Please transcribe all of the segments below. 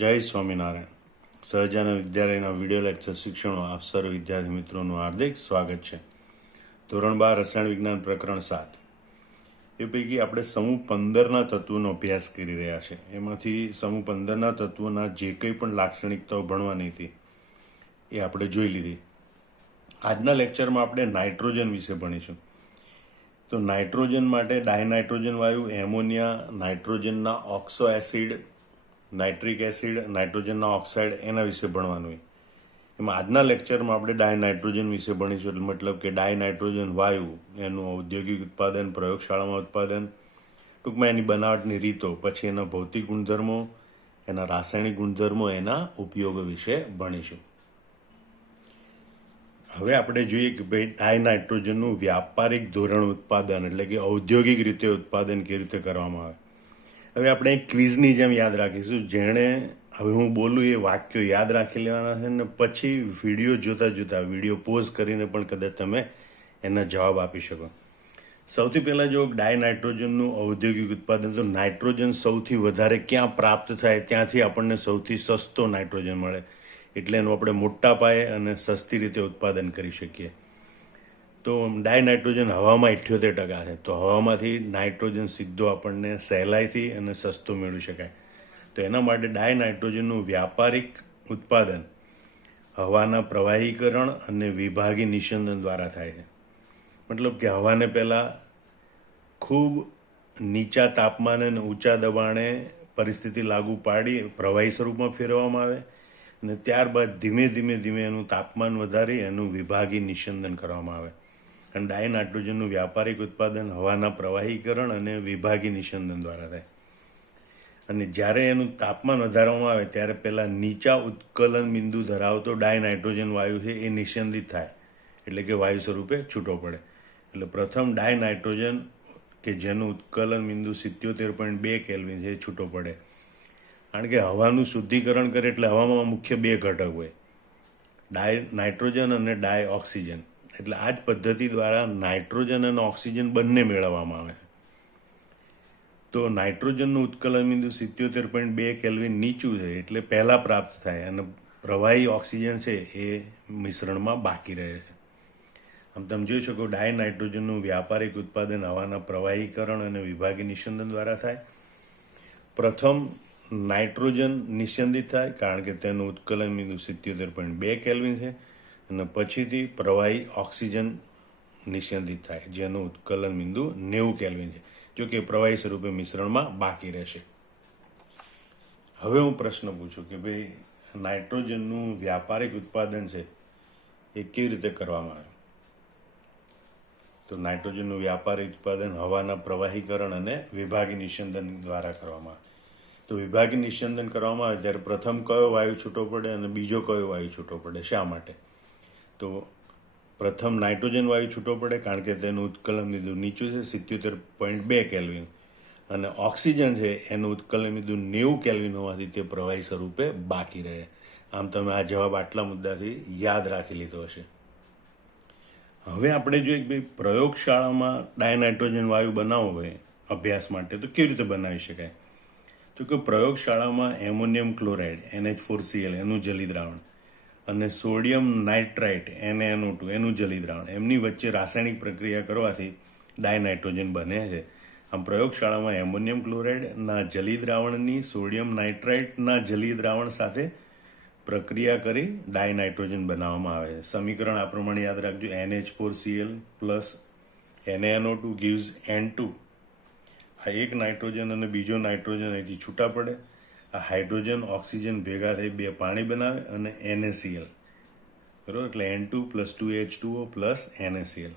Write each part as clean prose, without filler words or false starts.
જય સ્વામિનારાયણ. સહજાનંદ વિદ્યાલયના video lecture શિક્ષણો આપ સર્વ વિદ્યાર્થી મિત્રોનું હાર્દિક સ્વાગત છે. ધોરણ 12 રસાયણ વિજ્ઞાન પ્રકરણ 7 એ પૈકી આપણે સમૂહ 15ના તત્વોનો અભ્યાસ કરી રહ્યા છે. એમાંથી સમૂહ 15ના તત્વોના જે કંઈ પણ લાક્ષણિકતાઓ ભણવાની હતી એ આપણે જોઈ લીધી. આજના લેક્ચરમાં આપણે નાઇટ્રોજન વિશે ભણીશું. તો નાઇટ્રોજન માટે ડાયનાઇટ્રોજન વાયુ, એમોનિયા, નાઇટ્રોજનના ઓક્સો એસિડ, નાઇટ્રિક એસિડ, નાઇટ્રોજનના ઓક્સાઇડ, એના વિશે ભણવાનું હોય. એમાં આજના લેક્ચરમાં આપણે ડાયનાઇટ્રોજન વિશે ભણીશું. એટલે મતલબ કે ડાયનાઇટ્રોજન વાયુ, એનું ઔદ્યોગિક ઉત્પાદન, પ્રયોગશાળામાં ઉત્પાદન, ટૂંકમાં એની બનાવટની રીતો, પછી એના ભૌતિક ગુણધર્મો, એના રાસાયણિક ગુણધર્મો, એના ઉપયોગો વિશે ભણીશું. હવે આપણે જોઈએ કે ભાઈ ડાયનાઇટ્રોજનનું વ્યાપારિક ધોરણ ઉત્પાદન, એટલે કે ઔદ્યોગિક રીતે ઉત્પાદન કેવી રીતે કરવામાં આવે. હવે આપણે એક ક્વિઝની જેમ યાદ રાખીશું. જેણે હવે હું બોલું એ વાક્યો યાદ રાખી લેવાના છે ને પછી વિડીયો જોતા વિડીયો પોઝ કરીને પણ કદાચ તમે એના જવાબ આપી શકો. સૌથી પહેલાં જો ડાયનાઇટ્રોજનનું ઔદ્યોગિક ઉત્પાદન, તો નાઇટ્રોજન સૌથી વધારે ક્યાં પ્રાપ્ત થાય ત્યાંથી આપણને સૌથી સસ્તો નાઇટ્રોજન મળે, એટલે એનું આપણે મોટા પાયે અને સસ્તી રીતે ઉત્પાદન કરી શકીએ. તો ડાયનાઇટ્રોજન હવામાં 78% છે. તો હવામાંથી નાઇટ્રોજન સીધો આપણને સહેલાઈથી અને સસ્તો મેળવી શકાય. તો એના માટે ડાયનાઇટ્રોજનનું વ્યાપારિક ઉત્પાદન હવાના પ્રવાહીકરણ અને વિભાગી નિસ્યંદન દ્વારા થાય છે. મતલબ કે હવાને પહેલાં ખૂબ નીચા તાપમાને અને ઊંચા દબાણે પરિસ્થિતિ લાગુ પાડી પ્રવાહી સ્વરૂપમાં ફેરવવામાં આવે અને ત્યારબાદ ધીમે ધીમે એનું તાપમાન વધારી એનું વિભાગી નિસ્યંદન કરવામાં આવે. અને ડાયનાઇટ્રોજનનું વ્યાપારિક ઉત્પાદન હવાના પ્રવાહીકરણ અને વિભાગી નિસ્યંદન દ્વારા થાય. અને જ્યારે એનું તાપમાન વધારવામાં આવે ત્યારે પહેલાં નીચા ઉત્કલન બિંદુ ધરાવતો ડાયનાઇટ્રોજન વાયુ છે એ નિસ્યંદિત થાય, એટલે કે વાયુ સ્વરૂપે છૂટો પડે. એટલે પ્રથમ ડાયનાઇટ્રોજન કે જેનું ઉત્કલન બિંદુ 77.2 કેલ્વિન છે એ છૂટો પડે. કારણ કે હવાનું શુદ્ધિકરણ કરે એટલે હવામાં મુખ્ય બે ઘટક હોય, નાઇટ્રોજન અને ડાયઓક્સિજન. એટલે આ જ પદ્ધતિ દ્વારા નાઇટ્રોજન અને ઓક્સિજન બંને મેળવવામાં આવે. તો નાઇટ્રોજનનું ઉત્કલન બિંદુ 77.2 કેલ્વિન નીચું છે એટલે પહેલાં પ્રાપ્ત થાય અને પ્રવાહી ઓક્સિજન છે એ મિશ્રણમાં બાકી રહે છે. આમ તમે જોઈ શકો ડાયનાઇટ્રોજનનું વ્યાપારિક ઉત્પાદન હવાના પ્રવાહીકરણ અને વિભાગી નિસ્યંદન દ્વારા થાય. પ્રથમ નાઇટ્રોજન નિસ્યંદિત થાય કારણ કે તેનું ઉત્કલન બિંદુ 77.2 કેલ્વિન છે અને પછીથી પ્રવાહી ઓક્સિજન નિસ્યંદિત થાય જેનું ઉત્કલન બિંદુ 90 કેલ્વિન છે, જો કે પ્રવાહી સ્વરૂપે મિશ્રણમાં બાકી રહેશે. હવે હું પ્રશ્ન પૂછું કે ભાઈ નાઇટ્રોજનનું વ્યાપારિક ઉત્પાદન છે એ કેવી રીતે કરવામાં આવે. તો નાઇટ્રોજનનું વ્યાપારિક ઉત્પાદન હવાના પ્રવાહીકરણ અને વિભાગી નિસ્યંદન દ્વારા કરવામાં આવે. તો વિભાગી નિસ્યંદન કરવામાં આવે ત્યારે પ્રથમ કયો વાયુ છૂટો પડે અને બીજો કયો વાયુ છૂટો પડે, શા માટે? તો પ્રથમ નાઇટ્રોજન વાયુ છૂટો પડે કારણ કે તેનું ઉત્કલન બિંદુ નીચું છે 77.2 કેલ્વિન અને ઓક્સિજન છે એનું ઉત્કલન બિંદુ 90 કેલ્વિન હોવાથી તે પ્રવાહી સ્વરૂપે બાકી રહે. આમ તમે આ જવાબ આટલા મુદ્દાથી યાદ રાખી લીધો હશે. હવે આપણે જોઈએ કે ભાઈ પ્રયોગશાળામાં ડાયનાઇટ્રોજન વાયુ બનાવવો હોય અભ્યાસ માટે તો કેવી રીતે બનાવી શકાય. તો કે પ્રયોગશાળામાં એમોનિયમ ક્લોરાઇડ NH4Cl એનું જલી દ્રાવણ અને સોડિયમ નાઇટ્રાઇટ NaNO2 એનું જલી દ્રાવણ, એમની વચ્ચે રાસાયણિક પ્રક્રિયા કરવાથી ડાયનાઇટ્રોજન બને છે. આમ પ્રયોગશાળામાં એમોનિયમ ક્લોરાઇડના જલી દ્રાવણની સોડિયમ નાઇટ્રાઇટના જલી દ્રાવણ સાથે પ્રક્રિયા કરી ડાયનાઇટ્રોજન બનાવવામાં આવે છે. સમીકરણ આ પ્રમાણે યાદ રાખજો: NH4Cl plus NaNO2 gives N2. આ એક નાઇટ્રોજન અને બીજો નાઇટ્રોજન અહીંથી છૂટા પડે. આ હાઇડ્રોજન ઓક્સિજન ભેગા થઈ બે પાણી બનાવે અને NaCl, બરાબર, એટલે N2 plus 2H2O plus NaCl.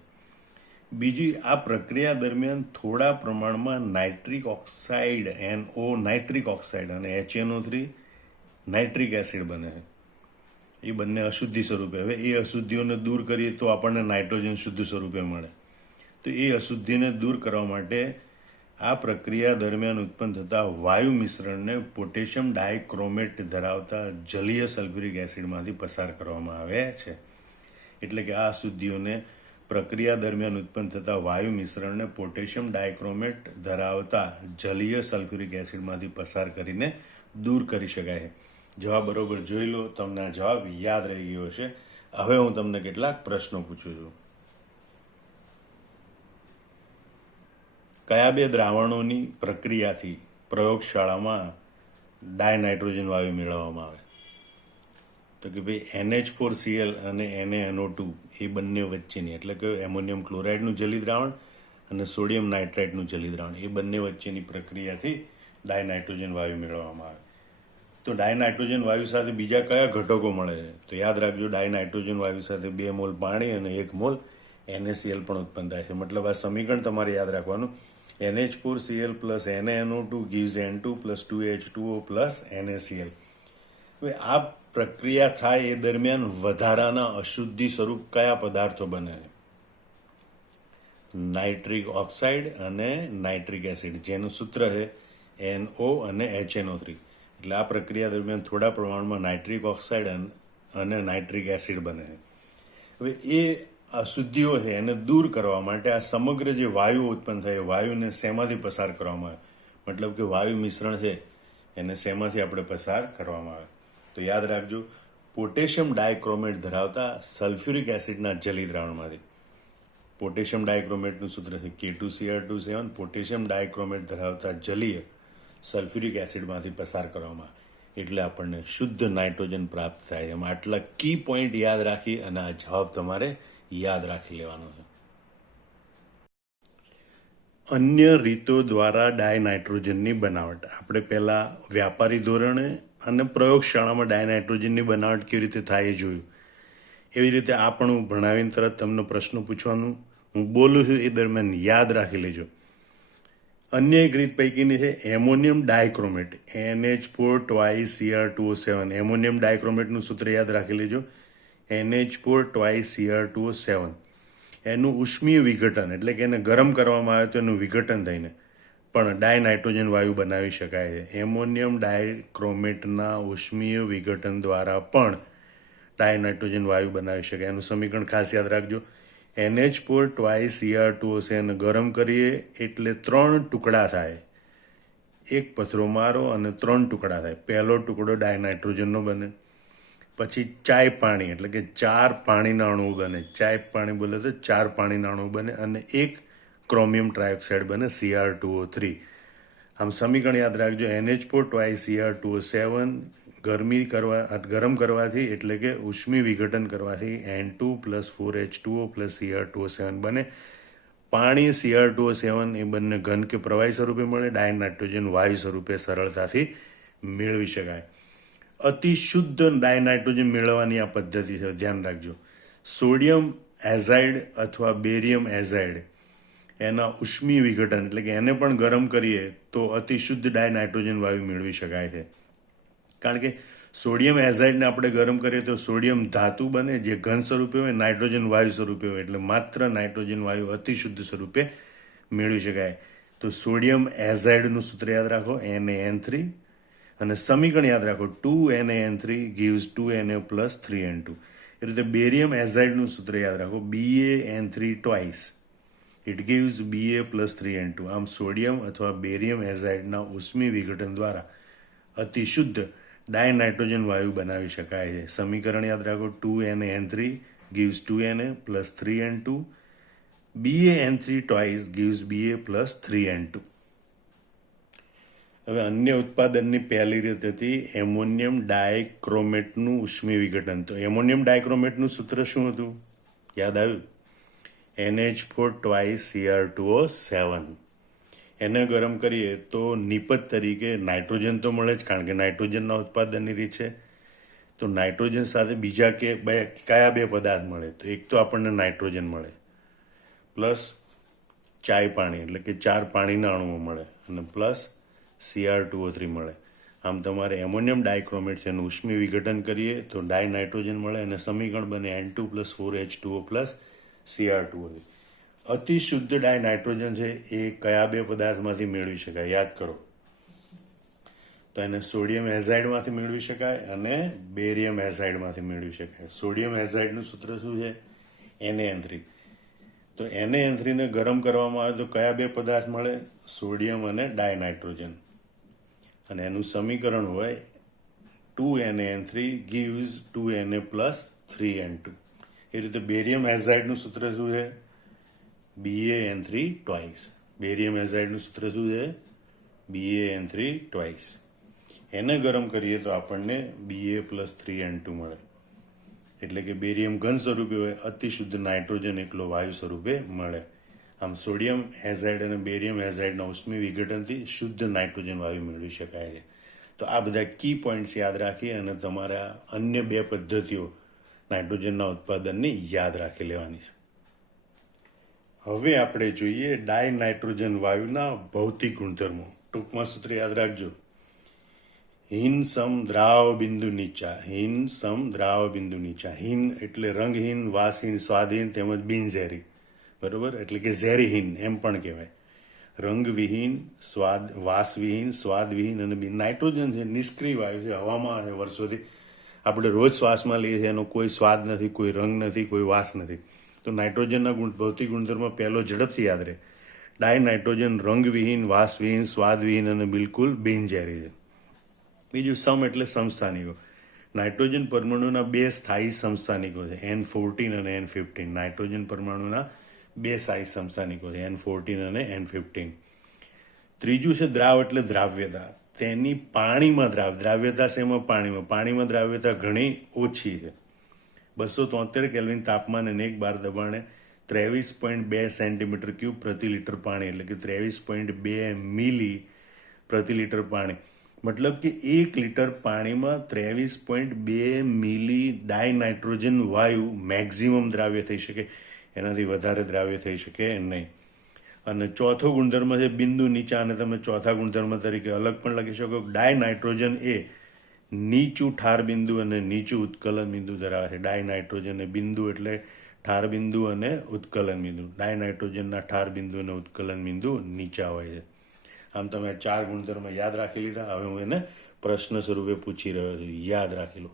બીજી આ પ્રક્રિયા દરમિયાન થોડા પ્રમાણમાં nitric oxide NO nitric oxide અને HNO3 નાઇટ્રિક એસિડ બને છે. એ બંને અશુદ્ધિ સ્વરૂપે. હવે એ અશુદ્ધિઓને દૂર કરીએ તો આપણને નાઇટ્રોજન શુદ્ધ સ્વરૂપે મળે. તો એ અશુદ્ધિને દૂર કરવા માટે આ પ્રક્રિયા દરમિયાન ઉત્પન્ન થતા વાયુ મિશ્રણને પોટેશિયમ ડાયક્રોમેટ ધરાવતા જલીય સલ્ફ્યુરિક એસિડમાંથી પસાર કરવામાં આવે છે. એટલે કે આ અશુદ્ધિઓને પ્રક્રિયા દરમિયાન ઉત્પન્ન થતા વાયુ મિશ્રણને પોટેશિયમ ડાયક્રોમેટ ધરાવતા જલીય સલ્ફ્યુરિક એસિડમાંથી પસાર કરીને દૂર કરી શકાય છે. જવાબ બરોબર જોઈ લો, તમને આ જવાબ યાદ રહી ગયો હશે. હવે હું તમને કેટલાક પ્રશ્નો પૂછું છું. કયા બે દ્રાવણોની પ્રક્રિયાથી પ્રયોગશાળામાં ડાયનાઇટ્રોજન વાયુ મેળવવામાં આવે? તો કે ભાઈ NH4Cl અને NaNO2 એ બંને વચ્ચેની, એટલે કે એમોનિયમ ક્લોરાઇડનું જલી દ્રાવણ અને સોડિયમ નાઇટ્રાઇટનું જલી દ્રાવણ, એ બંને વચ્ચેની પ્રક્રિયાથી ડાયનાઇટ્રોજન વાયુ મેળવવામાં આવે. તો ડાયનાઇટ્રોજન વાયુ સાથે બીજા કયા ઘટકો મળે છે? તો યાદ રાખજો, ડાયનાઇટ્રોજન વાયુ સાથે 2 મોલ પાણી અને 1 મોલ NaCl પણ ઉત્પન્ન થાય છે. મતલબ આ સમીકરણ તમારે યાદ રાખવાનું, NH4Cl plus NaNO2 gives N2 plus 2H2O plus NaCl. હવે આ પ્રક્રિયા થાય એ દરમિયાન વધારાના અશુદ્ધિ સ્વરૂપ કયા પદાર્થો બને છે? નાઇટ્રિક ઓક્સાઇડ અને નાઇટ્રિક એસિડ, જેનું સૂત્ર છે NO અને HNO3. એટલે આ પ્રક્રિયા દરમિયાન થોડા પ્રમાણમાં નાઇટ્રિક ઓક્સાઇડ અને નાઇટ્રિક એસિડ બને છે. હવે એ અશુદ્ધિઓ છે એને દૂર કરવા માટે આ સમગ્ર જે વાયુ ઉત્પન્ન થાય એ વાયુને શેમાંથી પસાર કરવામાં આવે? મતલબ કે વાયુ મિશ્રણ છે એને શેમાંથી આપણે પસાર કરવામાં આવે? તો યાદ રાખજો, પોટેશિયમ ડાયક્રોમેટ ધરાવતા સલ્ફ્યુરિક એસિડના જલી દ્રાવણમાંથી. પોટેશિયમ ડાયક્રોમેટનું સૂત્ર છે K2Cr2 પોટેશિયમ ડાયક્રોમેટ ધરાવતા જલીય સલ્ફ્યુરિક એસિડમાંથી પસાર કરવામાં આવે એટલે આપણને શુદ્ધ નાઇટ્રોજન પ્રાપ્ત થાય. એમાં આટલા કી પોઈન્ટ યાદ રાખી અને આ જવાબ તમારે યાદ રાખી લેવાનો છે. અન્ય રીતો દ્વારા ડાયનાઇટ્રોજનની બનાવટ. આપણે પહેલા વ્યાપારી ધોરણે અને પ્રયોગશાળામાં ડાયનાઇટ્રોજનની બનાવટ કેવી રીતે થાય એ જોયું. એવી રીતે આ પણ હું ભણાવીને તરત તમને પ્રશ્ન પૂછવાનું હું બોલું છું એ દરમિયાન યાદ રાખી લેજો. અન્ય એક રીત પૈકીની છે એમોનિયમ ડાયક્રોમેટ, NH4 એમોનિયમ ડાયક્રોમેટનું સૂત્ર યાદ રાખી લેજો, NH4 એનું ઉષ્મીય વિઘટન, એટલે કે એને ગરમ કરવામાં આવે તો એનું વિઘટન થઈને પણ ડાયનાઇટ્રોજન વાયુ બનાવી શકાય છે. એમોનિયમ ડાયક્રોમેટના ઉષ્મીય વિઘટન દ્વારા પણ ડાયનાઇટ્રોજન વાયુ બનાવી શકાય. એનું સમીકરણ ખાસ યાદ રાખજો, NH4 એને ગરમ કરીએ એટલે 3 ટુકડા થાય, એક પથરો મારો અને 3 ટુકડા થાય. પહેલો ટુકડો ડાયનાઇટ્રોજનનો બને, પછી ચાય પાણી એટલે કે 4 પાણીના અણુઓ બને, ચાય પાણી બોલે તો 4 પાણીના અણુઓ બને અને એક ક્રોમિયમ ટ્રાયોક્સાઇડ બને Cr2O3. આમ સમીકરણ યાદ રાખજો, NH4 ગરમ કરવાથી એટલે કે ઉષ્મી વિઘટન કરવાથી N2 + 4H2O + Cr2O7 બને. પાણી Cr2O7 એ બંને ઘન કે પ્રવાહી સ્વરૂપે મળે, ડાયનાઇટ્રોજન વાયુ સ્વરૂપે સરળતાથી મેળવી શકાય. અતિ શુદ્ધ ડાયનાઇટ્રોજન મેળવવાની આ પદ્ધતિ છે, ધ્યાન રાખજો. સોડિયમ એઝાઇડ અથવા બેરિયમ એઝાઇડ એના ઉષ્મીય વિઘટન એટલે કે એને પણ ગરમ કરીએ તો અતિ શુદ્ધ ડાયનાઇટ્રોજન વાયુ મેળવી શકાય છે. કારણ કે સોડિયમ એઝાઇડને આપણે ગરમ કરીએ તો સોડિયમ ધાતુ બને જે ઘન સ્વરૂપે હોય, નાઇટ્રોજન વાયુ સ્વરૂપે હોય, એટલે માત્ર નાઇટ્રોજન વાયુ અતિ શુદ્ધ સ્વરૂપે મેળવી શકાય. તો સોડિયમ એઝાઇડનું સૂત્ર યાદ રાખો, NaN3, અને સમીકરણ યાદ રાખો, 2NaN3 gives 2Na + 3N2. એ રીતે બેરિયમ એઝાઇડનું સૂત્ર યાદ રાખો, BaN3 twice, it gives Ba + 3N2. આમ સોડિયમ અથવા બેરિયમ એઝાઇડના ઉષ્મી વિઘટન દ્વારા અતિ શુદ્ધ ડાયનાઇટ્રોજન વાયુ બનાવી શકાય છે. સમીકરણ યાદ રાખો, 2NaN3 gives 2Na + 3N2, BaN3 twice gives Ba + 3N2. હવે અન્ય ઉત્પાદનની પહેલી રીત હતી એમોનિયમ ડાયક્રોમેટનું ઉષ્મી વિઘટન. તો એમોનિયમ ડાયક્રોમેટનું સૂત્ર શું હતું? યાદ આવ્યું? NH4 Cr2O7. એને ગરમ કરીએ તો નિપજ તરીકે નાઇટ્રોજન તો મળે જ, કારણ કે નાઇટ્રોજનના ઉત્પાદનની રીત છે. તો નાઇટ્રોજન સાથે બીજા કયા બે પદાર્થ મળે? તો એક તો આપણને નાઇટ્રોજન મળે, પ્લસ ચાય પાણી એટલે કે 4 પાણીના અણુઓ મળે, અને પ્લસ Cr2O3 મળે. આમ તમારે એમોનિયમ ડાયક્રોમેટ છે એનું ઉષ્મી વિઘટન કરીએ તો ડાયનાઇટ્રોજન મળે અને સમીકરણ બને N2 + 4H2O + Cr2O3. અતિ શુદ્ધ ડાયનાઇટ્રોજન છે એ કયા બે પદાર્થમાંથી મેળવી શકાય? યાદ કરો. તો એને સોડિયમ એઝાઇડમાંથી મેળવી શકાય અને બેરિયમ એઝાઇડમાંથી મેળવી શકાય. સોડિયમ એઝાઇડનું સૂત્ર શું છે? NaN3. તો NaN3 ને ગરમ કરવામાં આવે તો કયા બે પદાર્થ મળે? સોડિયમ અને ડાયનાઇટ્રોજન. અને એનું સમીકરણ હોય 2Na3 gives 2Na plus 3N2. એ રીતે બેરિયમ એઝાઇડનું સૂત્ર શું છે? BaN3 twice. બેરિયમ એઝાઇડનું સૂત્ર શું છે? BaN3 twice. એને ગરમ કરીએ તો આપણને Ba plus 3N2 મળે. એટલે કે બેરિયમ ઘન સ્વરૂપે હોય, અતિ શુદ્ધ નાઇટ્રોજન એકલો વાયુ સ્વરૂપે મળે. આમ સોડિયમ એઝાઇડ અને બેરિયમ એઝાઇડના ઉષ્મી વિઘટનથી શુદ્ધ નાઇટ્રોજન વાયુ મેળવી શકાય છે. તો આ બધા કી પોઈન્ટ્સ યાદ રાખી અને તમારા અન્ય બે પદ્ધતિઓ નાઇટ્રોજનના ઉત્પાદનની યાદ રાખી લેવાની છે. હવે આપણે જોઈએ ડાય નાઇટ્રોજન વાયુના ભૌતિક ગુણધર્મો. ટૂંકમાં સૂત્ર યાદ રાખજો. હિન સમ દ્રાવ બિંદુ નીચા. હિન સમ દ્રાવ બિંદુ નીચા. હિન એટલે રંગહીન, વાસહીન, સ્વાદહીન તેમજ બિનઝેરી. બરોબર? એટલે કે ઝેરીહીન એમ પણ કહેવાય. રંગવિહીન, વાસવિહીન, સ્વાદવિહીન અને નાઇટ્રોજન છે નિષ્ક્રિય વાયુ છે, હવામાં છે વર્ષોથી. આપણે રોજ શ્વાસમાં લઈએ છીએ, એનો કોઈ સ્વાદ નથી, કોઈ રંગ નથી, કોઈ વાસ નથી. તો નાઇટ્રોજનના ભૌતિક ગુણધર્મ પહેલો ઝડપથી યાદ રહે. ડાય નાઇટ્રોજન રંગવિહીન, વાસવિહીન, સ્વાદવિહીન અને બિલકુલ બિનઝેરી છે. બીજું સમ એટલે સમસ્થાનિકો. નાઇટ્રોજન પરમાણુના બે સ્થાયી સમસ્થાનિકો છે, N14 અને N15. નાઇટ્રોજન પરમાણુના બે સ્થાયી સમસ્થાનિકો છે, N14 અને N15. ત્રીજું છે દ્રાવ એટલે દ્રાવ્યતા. તેની પાણીમાં દ્રાવ્યતા શેમાં? પાણીમાં દ્રાવ્યતા ઘણી ઓછી છે. 273 કેલ્વિન તાપમાન અને 1 બાર દબાણે 23.2 સેન્ટીમીટર ક્યુબ પ્રતિ લીટર પાણી, એટલે કે 23.2 મિલી પ્રતિ લીટર પાણી. મતલબ કે 1 લીટર પાણીમાં 23.2 મિલી ડાય નાઇટ્રોજન વાયુ મેક્ઝિમમ દ્રાવ્ય થઈ શકે, એનાથી વધારે દ્રાવ્ય થઈ શકે નહીં. અને ચોથો ગુણધર્મ છે બિંદુ નીચા, અને તમે ચોથા ગુણધર્મ તરીકે અલગ પણ લખી શકો. ડાય નાઇટ્રોજન એ નીચું ઠાર બિંદુ અને નીચું ઉત્કલન બિંદુ ધરાવે છે. ડાય નાઇટ્રોજન એ બિંદુ એટલે ઠાર બિંદુ અને ઉત્કલન બિંદુ. ડાય નાઇટ્રોજનના ઠાર બિંદુ અને ઉત્કલન બિંદુ નીચા હોય છે. આમ તમે 4 ગુણધર્મ યાદ રાખી લીધા. હવે હું એને પ્રશ્ન સ્વરૂપે પૂછી રહ્યો છું, યાદ રાખી લો.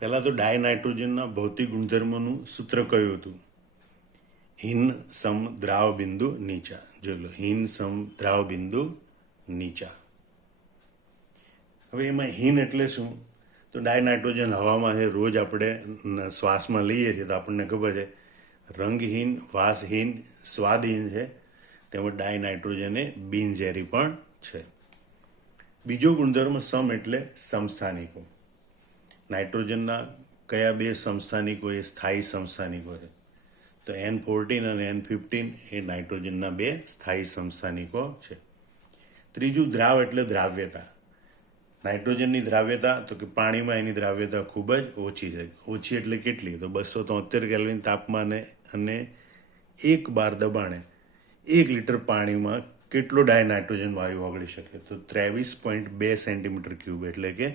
પહેલા તો ડાય નાઇટ્રોજનના ભૌતિક ગુણધર્મનું સૂત્ર કયું હતું? હિન સમ દ્રાવ બિંદુ નીચા. જોઈ લો, હિન સમ દ્રાવ બિંદુ નીચા. હવે એમાં હિન એટલે શું? તો ડાય નાઇટ્રોજન હવામાં છે, રોજ આપણે શ્વાસમાં લઈએ છીએ, તો આપણને ખબર છે રંગહીન, વાસહીન, સ્વાદહીન છે. તેમજ ડાય નાઇટ્રોજન એ બિનઝેરી પણ છે. બીજો ગુણધર્મ સમ એટલે સમસ્થાનિકો. નાઇટ્રોજનના કયા બે સમસ્થાનિકો એ સ્થાયી સમસ્થાનિકો છે? તો N14 અને N15 એ નાઇટ્રોજનના બે સ્થાયી સમસ્થાનિકો છે. ત્રીજું દ્રાવ એટલે દ્રાવ્યતા. નાઇટ્રોજનની દ્રાવ્યતા, તો કે પાણીમાં એની દ્રાવ્યતા ખૂબ જ ઓછી છે. ઓછી એટલે કેટલી? તો 273 કેલ્વિન તાપમાને અને 1 બાર દબાણે 1 લીટર પાણીમાં કેટલો ડાય નાઇટ્રોજન વાયુ ઓગળી શકે? તો 23.2 સેન્ટીમીટર ક્યુબ, એટલે કે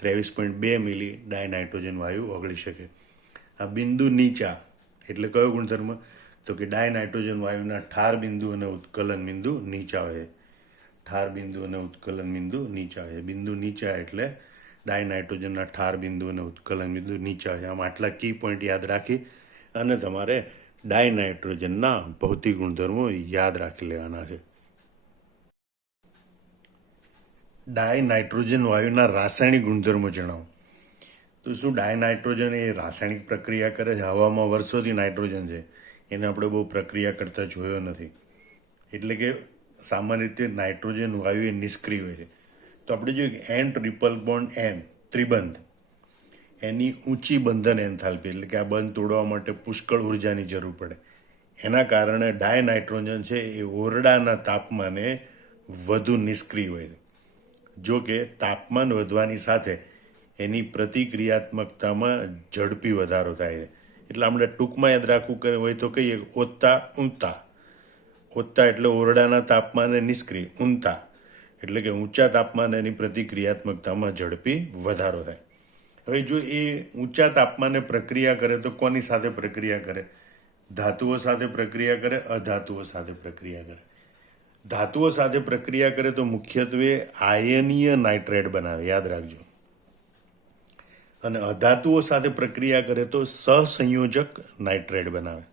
23.2 મિલી ડાય નાઇટ્રોજન વાયુ ઓગળી શકે. આ બિંદુ નીચા એટલે કયો ગુણધર્મ? તો કે ડાય નાઇટ્રોજન વાયુના ઠાર બિંદુ અને ઉત્કલન બિંદુ નીચા હોય. ઠાર બિંદુ અને ઉત્કલન બિંદુ નીચા હોય. બિંદુ નીચા એટલે ડાય નાઇટ્રોજનના ઠાર બિંદુ અને ઉત્કલન બિંદુ નીચા હોય. આમ આટલા કી પોઈન્ટ યાદ રાખી અને તમારે ડાય નાઇટ્રોજનના ભૌતિક ગુણધર્મો યાદ રાખી લેવાના છે. ડાય નાઇટ્રોજન વાયુના રાસાયણિક ગુણધર્મો જણાવો. તો શું ડાય નાઇટ્રોજન એ રાસાયણિક પ્રક્રિયા કરે છે? હવામાં વર્ષોથી નાઇટ્રોજન છે, એને આપણે બહુ પ્રક્રિયા કરતા જોયો નથી. એટલે કે સામાન્ય રીતે નાઇટ્રોજન વાયુ એ નિષ્ક્રિય હોય છે. તો આપણે જોઈએ N ટ્રિપલ બોન્ડ N ત્રિબંધ, એની ઊંચી બંધન એન્થાલ્પી, એટલે કે આ બંધ તોડવા માટે પુષ્કળ ઉર્જાની જરૂર પડે. એના કારણે ડાય નાઇટ્રોજન છે એ ઓરડાના તાપમાને વધુ નિષ્ક્રિય હોય છે. જો કે તાપમાન વધવાની સાથે એની પ્રતિક્રિયાત્મકતામાં ઝડપી વધારો થાય છે. એટલે આપણે ટૂંકમાં યાદ રાખવું હોય તો કહીએ ઓત્તા ઊંતા. ઓત્તા એટલે ઓરડાના તાપમાને નિષ્ક્રિય, ઊંતા એટલે કે ઊંચા તાપમાને એની પ્રતિક્રિયાત્મકતામાં ઝડપી વધારો થાય. હવે જો એ ઊંચા તાપમાને પ્રક્રિયા કરે તો કોની સાથે પ્રક્રિયા કરે? ધાતુઓ સાથે પ્રક્રિયા કરે, અધાતુઓ સાથે પ્રક્રિયા કરે. ધાતુઓ સાથે પ્રક્રિયા કરે તો મુખ્યત્વે આયનીય નાઇટ્રેટ બનાવે, યાદ રાખજો. અને અધાતુઓ સાથે પ્રક્રિયા કરે તો સહસંયોજક નાઇટ્રેટ બનાવે.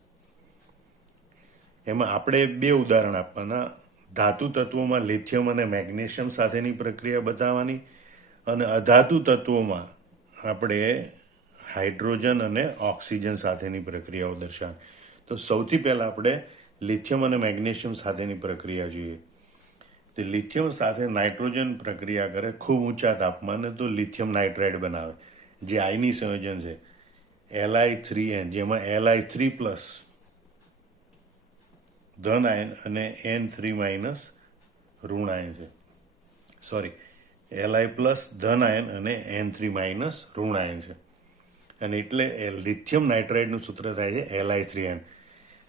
એમાં આપણે 2 ઉદાહરણ આપવાના. ધાતુ તત્વોમાં લિથિયમ અને મેગ્નેશિયમ સાથેની પ્રક્રિયા બતાવવાની અને અધાતુ તત્વોમાં આપણે હાઇડ્રોજન અને ઓક્સિજન સાથેની પ્રક્રિયાઓ દર્શાવે. તો સૌથી પહેલાં આપણે લિથિયમ અને મેગ્નેશિયમ સાથેની પ્રક્રિયા જોઈએ. તે લિથિયમ સાથે નાઇટ્રોજન પ્રક્રિયા કરે ખૂબ ઊંચા તાપમાને તો લિથિયમ નાઇટ્રાઇડ બનાવે, જે આયની સંયોજન છે Li3n, જેમાં Li3 પ્લસ ધન આયન અને N3 માઇનસ ઋણ આયન છે. Li પ્લસ ધન આયન અને N3 માઇનસ ઋણ આયન છે. અને એટલે લિથિયમ નાઇટ્રાઇડનું સૂત્ર થાય છે Li3n.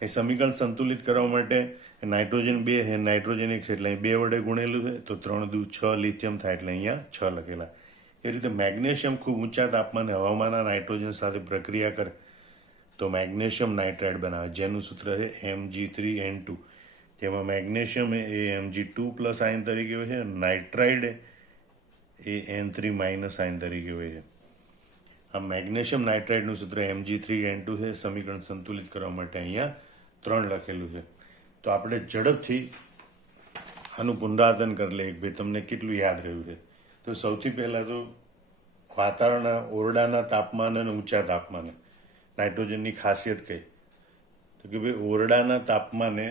એ સમીકરણ સંતુલિત કરવા માટે નાઇટ્રોજન 2 છે, નાઇટ્રોજન 1 છે, એટલે અહીં 2 વડે ગુણેલું છે, તો 3 દુ 6 લિથિયમ થાય, એટલે અહીંયા 6 લખેલા. એ રીતે મેગ્નેશિયમ ખૂબ ઊંચા તાપમાને હવામાનના નાઇટ્રોજન સાથે પ્રક્રિયા કરે તો મેગ્નેશિયમ નાઇટ્રાઇડ બનાવે, જેનું સૂત્ર છે Mg3n2. તેમાં મેગ્નેશિયમ એ Mg2 પ્લસ આયન તરીકે હોય છે, નાઇટ્રાઇડ એ N3 માઇનસ આયન તરીકે હોય છે. આ મેગ્નેશિયમ નાઇટ્રાઇડનું સૂત્ર Mg3n2 છે. સમીકરણ સંતુલિત કરવા માટે અહીંયા 3 લખેલું છે. તો આપણે ઝડપથી આનું પુનરાવર્તન કરી લઈએ, ભાઈ તમને કેટલું યાદ રહ્યું છે. તો સૌથી પહેલાં તો વાતાવરણના ઓરડાના તાપમાન અને ઊંચા તાપમાને નાઇટ્રોજનની ખાસિયત કઈ? તો કે ભાઈ ઓરડાના તાપમાને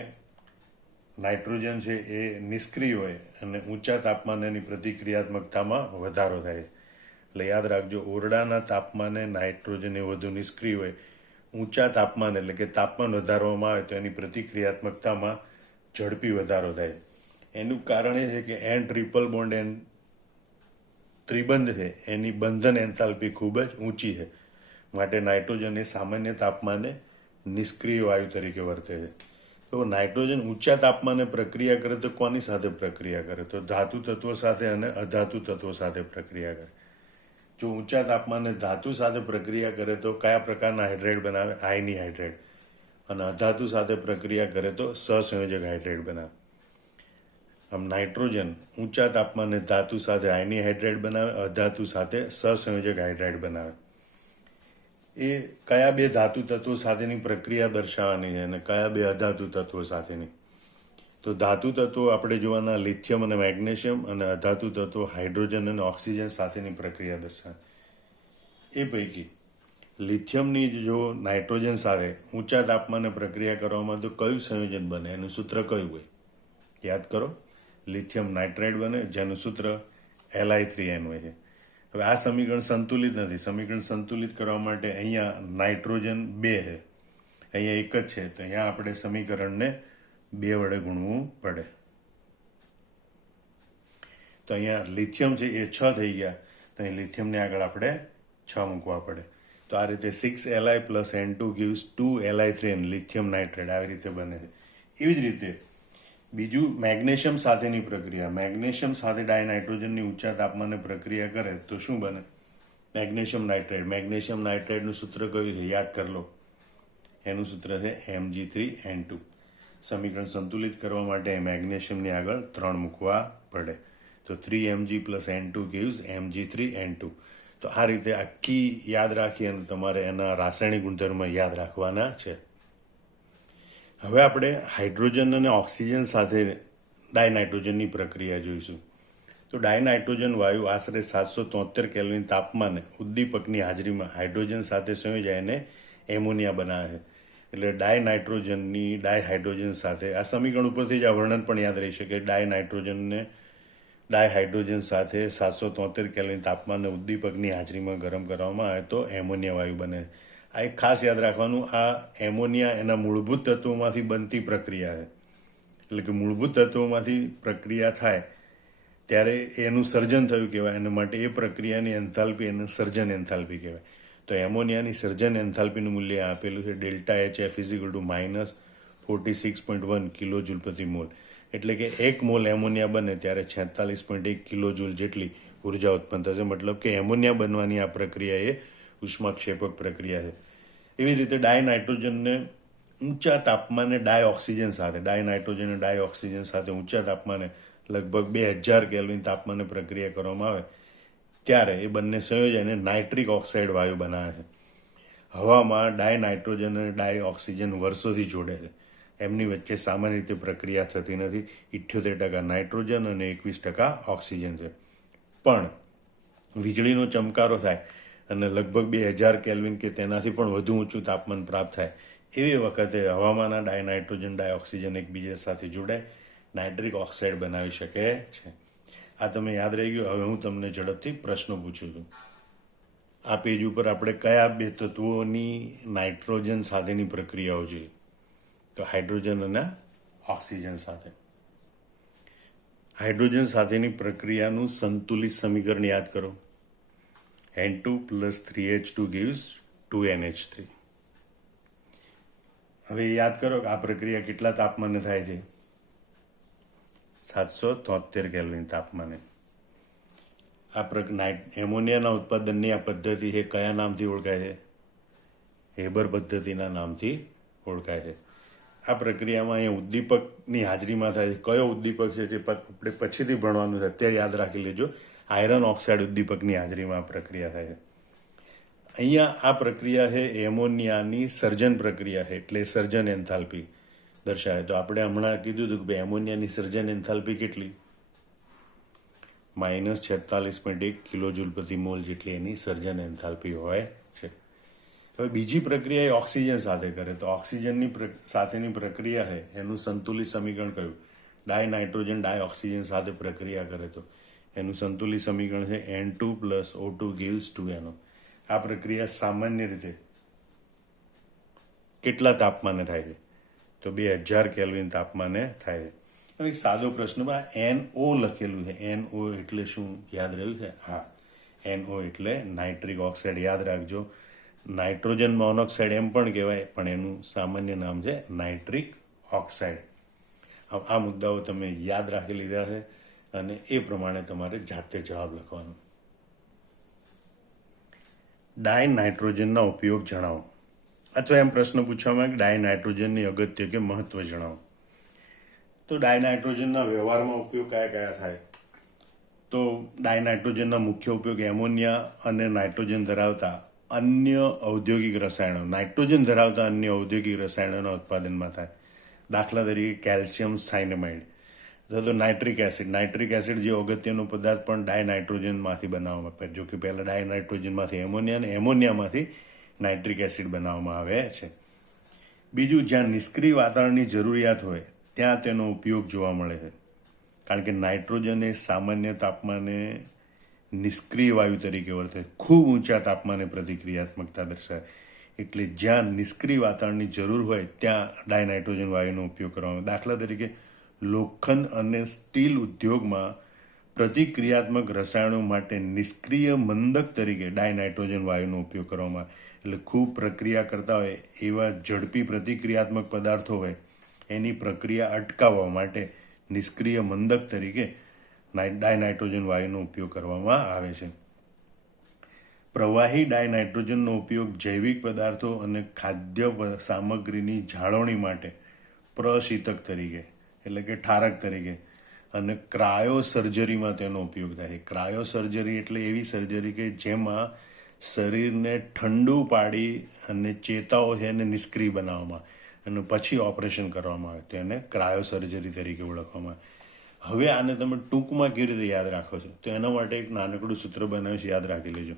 નાઇટ્રોજન છે એ નિષ્ક્રિય હોય અને ઊંચા તાપમાને એની પ્રતિક્રિયાત્મકતામાં વધારો થાય. એટલે યાદ રાખજો, ઓરડાના તાપમાને નાઇટ્રોજન એ વધુ નિષ્ક્રિય હોય, ઊંચા તાપમાન એટલે કે તાપમાન વધારવામાં આવે તો એની પ્રતિક્રિયાત્મકતામાં ઝડપી વધારો થાય. એનું કારણ એ છે કે N ટ્રિપલ બોન્ડ N ત્રિબંધ છે એની બંધન એન્થાલ્પી ખૂબ જ ઊંચી છે, માટે નાઇટ્રોજન એ સામાન્ય તાપમાને નિષ્ક્રિય વાયુ તરીકે વર્તે છે. તો નાઇટ્રોજન ઊંચા તાપમાને પ્રક્રિયા કરે તો કોની સાથે પ્રક્રિયા કરે? તો ધાતુ તત્વો સાથે અને અધાતુ તત્વો સાથે પ્રક્રિયા કરે. જો ઊંચા તાપમાને ધાતુ સાથે પ્રક્રિયા કરે તો કયા પ્રકારના હાઇડ્રેટ બનાવે? આયની હાઇડ્રેટ. અને અધાતુ સાથે પ્રક્રિયા કરે તો સહસંયોજક હાઇડ્રેટ બનાવે. આમ નાઇટ્રોજન ઊંચા તાપમાને ધાતુ સાથે આયની હાઇડ્રેટ બનાવે, અધાતુ સાથે સહસંયોજક હાઇડ્રેટ બનાવે. એ કયા બે ધાતુ તત્વો સાથેની પ્રક્રિયા દર્શાવવાની છે અને કયા બે અધાતુ તત્વો સાથેની? તો ધાતુ તત્વો આપણે જોવાના લિથિયમ અને મેગ્નેશિયમ, અને અધાતુ તત્વો હાઇડ્રોજન અને ઓક્સિજન સાથેની પ્રક્રિયા દર્શાવે. એ પૈકી લિથિયમની જો નાઇટ્રોજન સાથે ઊંચા તાપમાને પ્રક્રિયા કરવામાં તો કયું સંયોજન બને? એનું સૂત્ર કયું હોય? યાદ કરો, લિથિયમ નાઇટ્રાઇડ બને, જેનું સૂત્ર Li3n હોય છે. હવે આ સમીકરણ સંતુલિત નથી. સમીકરણ સંતુલિત કરવા માટે અહીંયા નાઇટ્રોજન 2 છે, અહીંયા 1 જ છે, તો અહીંયા આપણે સમીકરણને 2 વડે ગુણવું પડે. તો અહીંયા લિથિયમ છે એ 6 થઈ ગયા, તો અહીં લિથિયમને આગળ આપણે 6 મૂકવા પડે. તો આ રીતે 6Li plus N2 gives 2Li3n lithium nitrate આવી રીતે બને છે. એવી જ રીતે બીજું મેગ્નેશિયમ સાથેની પ્રક્રિયા. મેગ્નેશિયમ સાથે ડાયનાઇટ્રોજનની ઊંચા તાપમાને પ્રક્રિયા કરે તો શું બને? Magnesium nitride. મેગ્નેશિયમ નાઇટ્રાઇડનું સૂત્ર કયું છે? યાદ કરી લો. એનું સૂત્ર છે Mg3n2. સમીકરણ સંતુલિત કરવા માટે મેગ્નેશિયમની આગળ 3 મૂકવા પડે. તો 3Mg plus N2 gives Mg3n2. તો આ રીતે આખી યાદ રાખી અને તમારે એના રાસાયણિક ગુણધર્મ યાદ રાખવાના છે. હવે આપણે હાઇડ્રોજન અને ઓક્સિજન સાથે ડાયનાઇટ્રોજનની પ્રક્રિયા જોઈશું. તો ડાયનાઇટ્રોજન વાયુ આશરે 773 કેલ્વિન તાપમાને ઉદ્દીપકની હાજરીમાં હાઇડ્રોજન સાથે સંયોજાય અને એમોનિયા બનાવે છે. એટલે ડાયનાઇટ્રોજનની ડાયહાઇડ્રોજન સાથે, આ સમીકરણ ઉપરથી જ આ વર્ણન પણ યાદ રહી શકે, ડાયનાઇટ્રોજનને ડાયહાઇડ્રોજન સાથે 773 કેલ્વિન તાપમાને ઉદ્દીપકની હાજરીમાં ગરમ કરવામાં આવે તો એમોનિયા વાયુ બને. આ એક ખાસ યાદ રાખવાનું, આ એમોનિયા એના મૂળભૂત તત્વોમાંથી બનતી પ્રક્રિયા છે. એટલે કે મૂળભૂત તત્વોમાંથી પ્રક્રિયા થાય ત્યારે એનું સર્જન થયું કહેવાય, એના માટે એ પ્રક્રિયાની એન્થાલ્પી એને સર્જન એન્થાલ્પી કહેવાય. તો એમોનિયાની સર્જન એન્થાલ્પીનું મૂલ્ય આપેલું છે ΔHF = -46.1 કિલોજૂલ પ્રતિ મોલ. એટલે કે 1 મોલ એમોનિયા બને ત્યારે 46.1 કિલોજૂલ જેટલી ઉર્જા ઉત્પન્ન થશે. મતલબ કે એમોનિયા બનવાની આ પ્રક્રિયા એ ઉષ્માક્ષેપક પ્રક્રિયા છે. એવી રીતે ડાયનાઇટ્રોજનને ઊંચા તાપમાને ડાયઓક્સિજન સાથે, ડાયનાઇટ્રોજન અને ડાયઓક્સિજન સાથે ઊંચા તાપમાને લગભગ 2000 કેલ્વિન તાપમાને પ્રક્રિયા કરવામાં આવે ત્યારે એ બંને સંયોજાઈને નાઇટ્રિક ઓક્સાઇડ વાયુ બનાવે છે. હવામાં ડાયનાઇટ્રોજન અને ડાયઓક્સિજન વર્ષોથી જોડે છે. એમની વચ્ચે સામાન્ય રીતે પ્રક્રિયા થતી નથી. 78% નાઇટ્રોજન અને 21% ઓક્સિજન છે. પણ વીજળીનો ચમકારો થાય અને લગભગ 2000 કેલ્વિન કે તેનાથી પણ વધુ ઊંચું તાપમાન પ્રાપ્ત થાય એવી વખતે હવામાંના ડાયનાઇટ્રોજન ડાયોક્સિજન એકબીજા સાથે જોડાય નાઇટ્રિક ઓક્સાઇડ બનાવી શકે છે. આ તમે યાદ રહી ગયું. હવે હું તમને ઝડપથી પ્રશ્નો પૂછું છું. આ પેજ ઉપર આપણે કયા બે તત્વોની નાઇટ્રોજન સાથેની પ્રક્રિયાઓ જોઈએ? તો હાઇડ્રોજન અને ઓક્સિજન સાથે. હાઇડ્રોજન સાથેની પ્રક્રિયાનું સંતુલિત સમીકરણ યાદ કરો. N2 plus 3H2 gives 2NH3. હવે યાદ કરો કે આ પ્રક્રિયા કેટલા તાપમાને થાય છે? 773 કેલ્વિન તાપમાને. આ એમોનિયાના ઉત્પાદનની આ પદ્ધતિ છે કયા નામથી ઓળખાય છે? હેબર પદ્ધતિના નામથી ઓળખાય છે. આ પ્રક્રિયામાં અહીંયા ઉદ્દીપકની હાજરીમાં થાય છે. કયો ઉદ્દીપક છે તે આપણે પછીથી ભણવાનું છે, અત્યારે યાદ રાખી લેજો. આયરન ઓક્સાઇડ ઉદ્દીપકની હાજરીમાં આ પ્રક્રિયા થાય છે. અહીંયા આ પ્રક્રિયા છે એમોનિયાની સર્જન પ્રક્રિયા છે, એટલે સર્જન એન્થાલ્પી દર્શાવે. તો આપણે હમણાં કીધું હતું કે એમોનિયાની સર્જન એન્થાલ્પી કેટલી? -46.1 કિલોજૂલ પ્રતિ મોલ જેટલી એની સર્જન એન્થાલ્પી હોય છે. હવે બીજી પ્રક્રિયા એ ઓક્સિજન સાથે કરે. તો ઓક્સિજનની સાથેની પ્રક્રિયા છે એનું સંતુલિત સમીકરણ કયું? ડાયનાઇટ્રોજન ડાયઓક્સિજન સાથે પ્રક્રિયા કરે તો એનું સંતુલિત સમીકરણ છે N2 plus O2 gives 2NO. આ પ્રક્રિયા સામાન્ય રીતે કેટલા તાપમાને થાય છે? તો 2000 કેલ્વિન તાપમાને થાય છે. હવે એક સાદો પ્રશ્નમાં NO લખેલું છે. NO એટલે શું યાદ રહ્યું છે? હા, NO એટલે નાઇટ્રિક ઓક્સાઇડ. યાદ રાખજો, નાઇટ્રોજન મોનોક્સાઇડ એમ પણ કહેવાય, પણ એનું સામાન્ય નામ છે નાઇટ્રિક ઓક્સાઇડ. આ મુદ્દાઓ તમે યાદ રાખી લીધા છે અને એ પ્રમાણે તમારે જાતે જવાબ લખવાનો. ડાયનાઇટ્રોજનના ઉપયોગ જણાવો. અથવા એમ પ્રશ્ન પૂછવામાં કે ડાયનાઇટ્રોજનની અગત્ય કે મહત્વ જણાવો. તો ડાયનાઇટ્રોજનના વ્યવહારમાં ઉપયોગ કયા કયા થાય? તો ડાયનાઇટ્રોજનના મુખ્ય ઉપયોગ એમોનિયા અને નાઇટ્રોજન ધરાવતા અન્ય ઔદ્યોગિક રસાયણો, નાઇટ્રોજન ધરાવતા અન્ય ઔદ્યોગિક રસાયણોના ઉત્પાદનમાં થાય. દાખલા તરીકે કેલ્શિયમ સાયનેમાઇડ અથવા તો નાઇટ્રિક એસિડ. નાઇટ્રિક એસિડ જે અગત્યનો પદાર્થ પણ ડાયનાઇટ્રોજનમાંથી બનાવવામાં આવે. જો કે પહેલાં ડાયનાઇટ્રોજનમાંથી એમોનિયા અને એમોનિયામાંથી નાઇટ્રિક એસિડ બનાવવામાં આવે છે. બીજું, જ્યાં નિષ્ક્રિય વાતાવરણની જરૂરિયાત હોય ત્યાં તેનો ઉપયોગ જોવા મળે છે. કારણ કે નાઇટ્રોજન એ સામાન્ય તાપમાને નિષ્ક્રિય વાયુ તરીકે વર્તે, ખૂબ ઊંચા તાપમાને પ્રતિક્રિયાત્મકતા દર્શાવે. એટલે જ્યાં નિષ્ક્રિય વાતાવરણની જરૂર હોય ત્યાં ડાયનાઇટ્રોજન વાયુનો ઉપયોગ કરવામાં. દાખલા તરીકે લોખંડ અને સ્ટીલ ઉદ્યોગમાં પ્રતિક્રિયાત્મક રસાયણો માટે નિષ્ક્રિય મંદક તરીકે ડાયનાઇટ્રોજન વાયુનો ઉપયોગ કરવામાં. એટલે ખૂબ પ્રક્રિયા કરતા હોય એવા ઝડપી પ્રતિક્રિયાત્મક પદાર્થો હોય એની પ્રક્રિયા અટકાવવા માટે નિષ્ક્રિય મંદક તરીકે ડાયનાઇટ્રોજન વાયુનો ઉપયોગ કરવામાં આવે છે. પ્રવાહી ડાયનાઇટ્રોજનનો ઉપયોગ જૈવિક પદાર્થો અને ખાદ્ય સામગ્રીની જાળવણી માટે પ્રશીતક તરીકે એટલે કે ઠારક તરીકે અને ક્રાયો સર્જરીમાં તેનો ઉપયોગ થાય. ક્રાયો સર્જરી એટલે એવી સર્જરી કે જેમાં શરીરને ઠંડુ પાડી અને ચેતાઓ છે એને નિષ્ક્રિય બનાવવામાં અને પછી ઓપરેશન કરવામાં આવે. તો એને ક્રાયો સર્જરી તરીકે ઓળખવામાં આવે. હવે આને તમે ટૂંકમાં કેવી રીતે યાદ રાખો છો? તો એના માટે એક નાનકડું સૂત્ર બનાવ્યું છે, યાદ રાખી લેજો.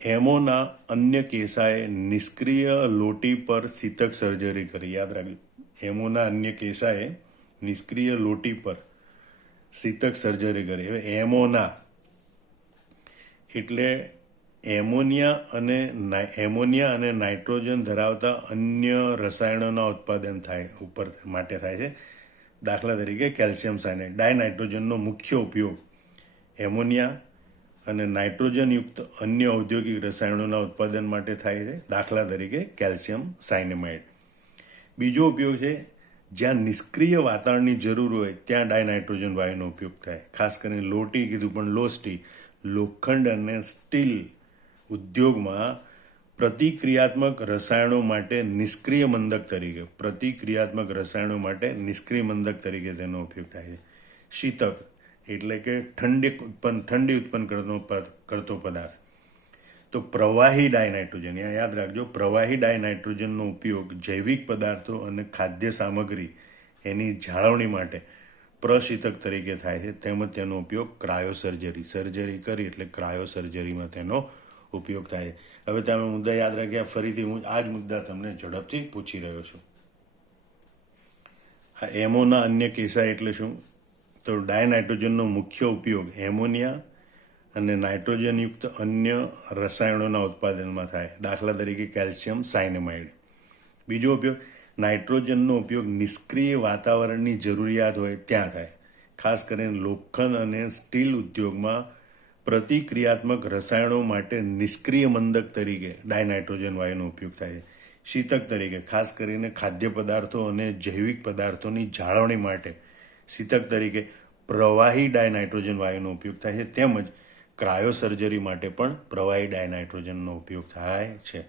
એમોના અન્ય કેસાએ નિષ્ક્રિય લોટી પર શીતક સર્જરી કરી. યાદ રાખજો, એમોના અન્ય કેસાએ નિષ્ક્રિય લોટી પર શીતક સર્જરી કરી. હવે એમોના એટલે એમોનિયા અને નાઇટ્રોજન ધરાવતા અન્ય રસાયણોના ઉત્પાદન થાય ઉપર માટે થાય છે. દાખલા તરીકે કેલ્શિયમ સાયનાઇડ. ડાયનાઇટ્રોજનનો મુખ્ય ઉપયોગ એમોનિયા અને નાઇટ્રોજનયુક્ત અન્ય ઔદ્યોગિક રસાયણોના ઉત્પાદન માટે થાય છે. દાખલા તરીકે કેલ્શિયમ સાયનેમાઇડ. બીજો ઉપયોગ છે જ્યાં નિષ્ક્રિય વાતાવરણની જરૂર હોય ત્યાં ડાયનાઇટ્રોજન વાયુનો ઉપયોગ થાય. ખાસ કરીને લોટી કીધું પણ લો સ્ટીલ, લોખંડ અને સ્ટીલ ઉદ્યોગમાં પ્રતિક્રિયાત્મક રસાયણો માટે નિષ્ક્રિય મંદક તરીકે તેનો ઉપયોગ થાય છે. શીતક એટલે કે ઠંડી ઉત્પન્ન કરતો પદાર્થ. તો પ્રવાહી ડાયનાઇટ્રોજન, યાદ રાખજો, પ્રવાહી ડાયનાઇટ્રોજનનો ઉપયોગ જૈવિક પદાર્થો અને ખાદ્ય સામગ્રી એની જાળવણી માટે પ્રશીતક તરીકે થાય છે. તેમજ તેનો ઉપયોગ સર્જરી કરી એટલે ક્રાયો સર્જરીમાં તેનો ઉપયોગ થાય છે. હવે તમે મુદ્દા યાદ રાખ્યા. ફરીથી હું આ જ મુદ્દા તમને ઝડપથી પૂછી રહ્યો છું. આ એમોના અન્ય કિસ્સા એટલે શું? તો ડાયનાઇટ્રોજનનો મુખ્ય ઉપયોગ એમોનિયા અને નાઇટ્રોજનયુક્ત અન્ય રસાયણોના ઉત્પાદનમાં થાય. દાખલા તરીકે કેલ્શિયમ સાયનેમાઇડ. બીજો ઉપયોગ નાઇટ્રોજનનો ઉપયોગ નિષ્ક્રિય વાતાવરણની જરૂરિયાત હોય ત્યાં થાય. ખાસ કરીને લોખંડ અને સ્ટીલ ઉદ્યોગમાં પ્રતિક્રિયાત્મક રસાયણો માટે નિષ્ક્રિય મંદક તરીકે ડાયનાઇટ્રોજન વાયુનો ઉપયોગ થાય છે. શીતક તરીકે ખાસ કરીને ખાદ્ય પદાર્થો અને જૈવિક પદાર્થોની જાળવણી માટે શીતક તરીકે પ્રવાહી ડાયનાઇટ્રોજન વાયુનો ઉપયોગ થાય છે. તેમજ ક્રાયો સર્જરી માટે પણ પ્રવાહી ડાયનાઇટ્રોજનનો ઉપયોગ થાય છે.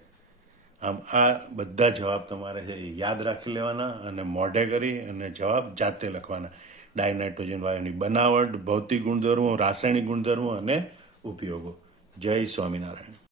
આમ આ બધા જવાબ તમારે છે યાદ રાખી લેવાના અને મોઢે કરી અને જવાબ જાતે લખવાના. ડાયનાઇટ્રોજન વાયુની બનાવટ, ભૌતિક ગુણધર્મો, રાસાયણિક ગુણધર્મો અને ઉપયોગો. જય સ્વામિનારાયણ.